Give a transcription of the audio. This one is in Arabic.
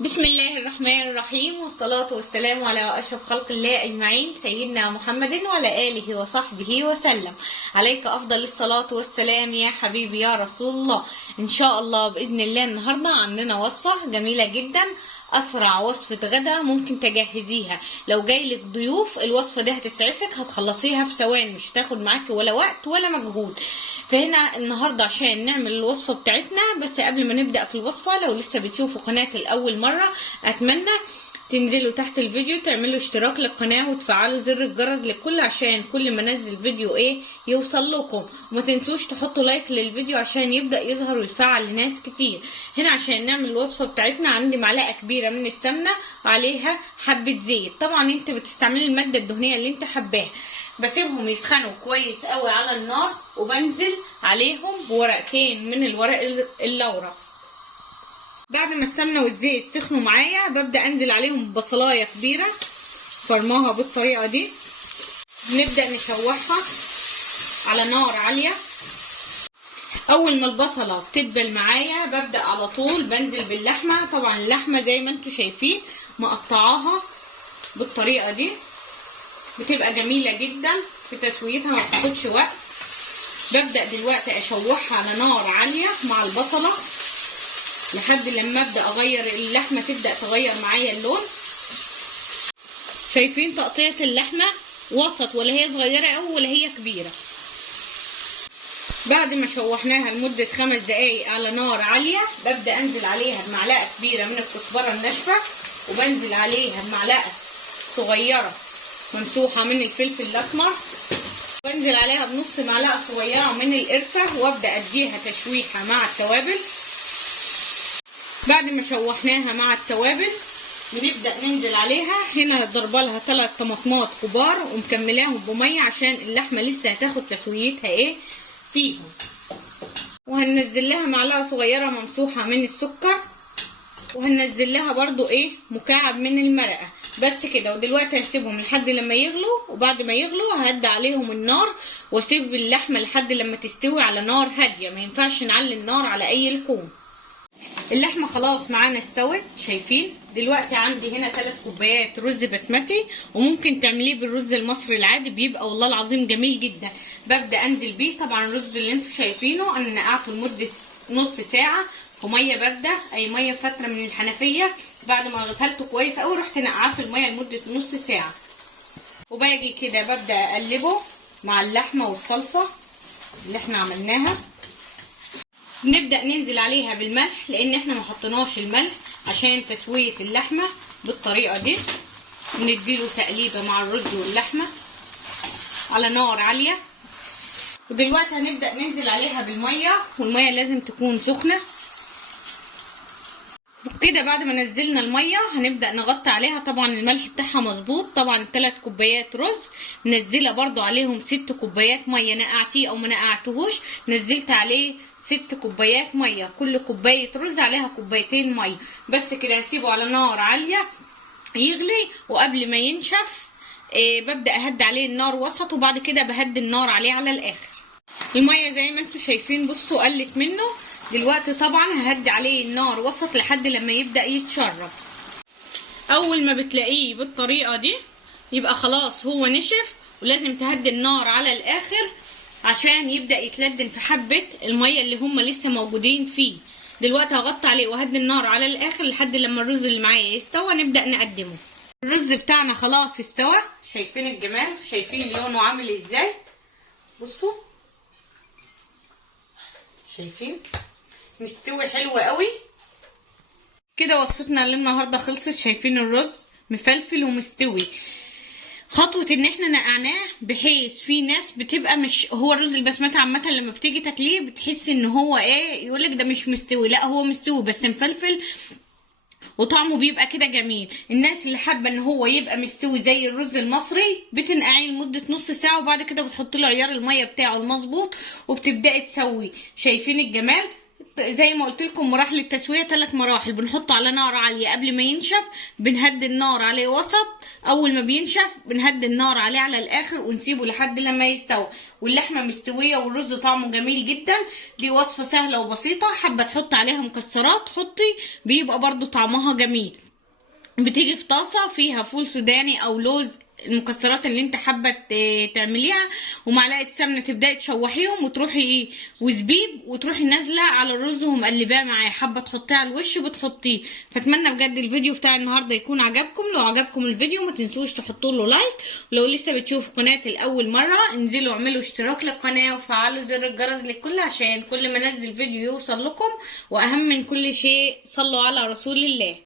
بسم الله الرحمن الرحيم، والصلاة والسلام على أشرف خلق الله أجمعين، سيدنا محمد وعلى آله وصحبه وسلم. عليك أفضل الصلاة والسلام يا حبيبي يا رسول الله. إن شاء الله بإذن الله النهاردة عندنا وصفة جميلة جدا، أسرع وصفة غدا ممكن تجهزيها. لو جايلك ضيوف الوصفة دي هتسعفك، هتخلصيها في ثواني، مش هتاخد معاكي ولا وقت ولا مجهود. فهنا النهاردة عشان نعمل الوصفة بتاعتنا، بس قبل ما نبدأ في الوصفة لو لسه بتشوفوا قناتي لأول مرة أتمنى تنزلوا تحت الفيديو تعملوا اشتراك للقناة وتفعلوا زر الجرس للكل عشان كل ما انزل فيديو يوصل لكم. وما تنسوش تحطوا لايك للفيديو عشان يبدأ يظهر ويتفعل لناس كتير. هنا عشان نعمل الوصفة بتاعتنا عندي معلقة كبيرة من السمنة وعليها حبة زيت. طبعا انت بتستعملي المادة الدهنية اللي انت حباها. بسيبهم يسخنوا كويس قوي على النار وبنزل عليهم بورقتين من الورق اللورا. بعد ما السمنه والزيت سخنوا معايا ببدا انزل عليهم ببصلايه كبيره فرماها بالطريقه دي. نبدا نشوحها على نار عاليه. اول ما البصله بتدبل معايا ببدا على طول بنزل باللحمه. طبعا اللحمه زي ما انتم شايفين مقطعاها بالطريقه دي، بتبقى جميله جدا في تسويتها، ما بتاخدش وقت. ببدا دلوقتي اشوحها على نار عاليه مع البصله لحد لما ابدا اغير اللحمه، تبدا تغير معايا اللون. شايفين تقطيعه اللحمه وسط، ولا هي صغيره قوي ولا هي كبيره. بعد ما شوحناها لمده 5 دقايق على نار عاليه ببدا انزل عليها بمعلقه كبيره من الكزبره الناشفه، وبنزل عليها بمعلقه صغيره ممسوحه من الفلفل الاسمر، بنزل عليها بنص معلقه صغيره من القرفه، وابدا اديها تشويحه مع التوابل. بعد ما شوحناها مع التوابل بنبدا ننزل عليها. هنا ضربه لها 3 طماطمات كبار ومكملاهم بميه عشان اللحمه لسه هتاخد تسويتها فيهم. وهننزل لها معلقه صغيره ممسوحه من السكر، وهننزل لها برضو مكعب من المرقه. بس كده. ودلوقتي هسيبهم لحد لما يغلوا، وبعد ما يغلوا ههدي عليهم النار واسيب اللحمه لحد لما تستوي على نار هاديه. ما ينفعش نعلي النار على اي لحوم. اللحمه خلاص معانا استوت. شايفين دلوقتي عندي هنا 3 كوبايات رز بسمتي، وممكن تعمليه بالرز المصري العادي، بيبقى والله العظيم جميل جدا. ببدا انزل بيه. طبعا الرز اللي انتم شايفينه انا نقعته لمده نص ساعه في ميه بارده، اي ميه فتره من الحنفيه. بعد ما غسلته كويس قوي رحت نقعاه في الميه لمده نص ساعه. وباجي كده ببدا اقلبه مع اللحمه والصلصه اللي احنا عملناها. نبدأ ننزل عليها بالملح لان احنا ما حطيناش الملح عشان تسوية اللحمة بالطريقة دي. نديله تقليبة مع الرز واللحمة على نار عالية. ودلوقتي هنبدأ ننزل عليها بالمية، والمية لازم تكون سخنة. وكده بعد ما نزلنا المية هنبدأ نغطي عليها. طبعا الملح بتاعها مظبوط. طبعا 3 كوبايات رز منزله برضو عليهم 6 كوبايات مية. نقعتيه او ما نقعتهوش نزلت عليه 6 كوبايات مية. كل كوباية رز عليها 2 كوبايات مية. بس كده هسيبه على نار عالية يغلي. وقبل ما ينشف ببدأ اهدي عليه النار وسط، وبعد كده بهدي النار عليه على الاخر. المية زي ما انتم شايفين بصوا قلت منه. دلوقتي طبعا ههدي عليه النار وسط لحد لما يبدأ يتشرب. اول ما بتلاقيه بالطريقة دي يبقى خلاص هو نشف، ولازم تهدي النار على الاخر عشان يبدأ يتلدن في حبة المية اللي هم لسه موجودين فيه. دلوقتي هغطي عليه وهدي النار على الاخر لحد لما الرز اللي معايا يستوى نبدأ نقدمه. الرز بتاعنا خلاص استوى. شايفين الجمال؟ شايفين لونه عامل ازاي؟ بصوا شايفين مستوي حلو قوي كده. وصفتنا للنهارده خلصت. شايفين الرز مفلفل ومستوي. خطوه ان احنا نقعناه، بحيث في ناس بتبقى مش هو الرز البسمتي عامه لما بتيجي تاكليه بتحس ان هو يقولك ده مش مستوي. لا هو مستوي بس مفلفل وطعمه بيبقى كده جميل. الناس اللي حابه ان هو يبقى مستوي زي الرز المصري بتنقعيه لمده نص ساعه، وبعد كده بتحط له عيار الميه بتاعه المظبوط وبتبداي تسويه. شايفين الجمال؟ زي ما قلت لكم مراحل التسويه 3 مراحل. بنحطه على نار عاليه قبل ما ينشف، بنهدي النار عليه وسط، اول ما بينشف بنهدي النار عليه على الاخر ونسيبه لحد لما يستوي. واللحمه مستويه والرز طعمه جميل جدا. دي وصفه سهله وبسيطه، حابه تحط عليها مكسرات حطي، بيبقى برضو طعمها جميل. بتيجي في طاسه فيها فول سوداني او لوز، المكسرات اللي انت حابه تعمليها، ومعلقه سمنه تبداي تشوحيهم، وتروحي وزبيب، وتروحي نازله على الرز ومقلباه معاه. حابه تحطيه على الوش بتحطيه. فاتمنى بجد الفيديو بتاع النهارده يكون عجبكم. لو عجبكم الفيديو ما تنسوش تحطوا له لايك، ولو لسه بتشوفوا قناتي لاول مره انزلوا اعملوا اشتراك للقناه وفعلوا زر الجرس للكل عشان كل ما انزل فيديو يوصل لكم. واهم من كل شيء صلوا على رسول الله.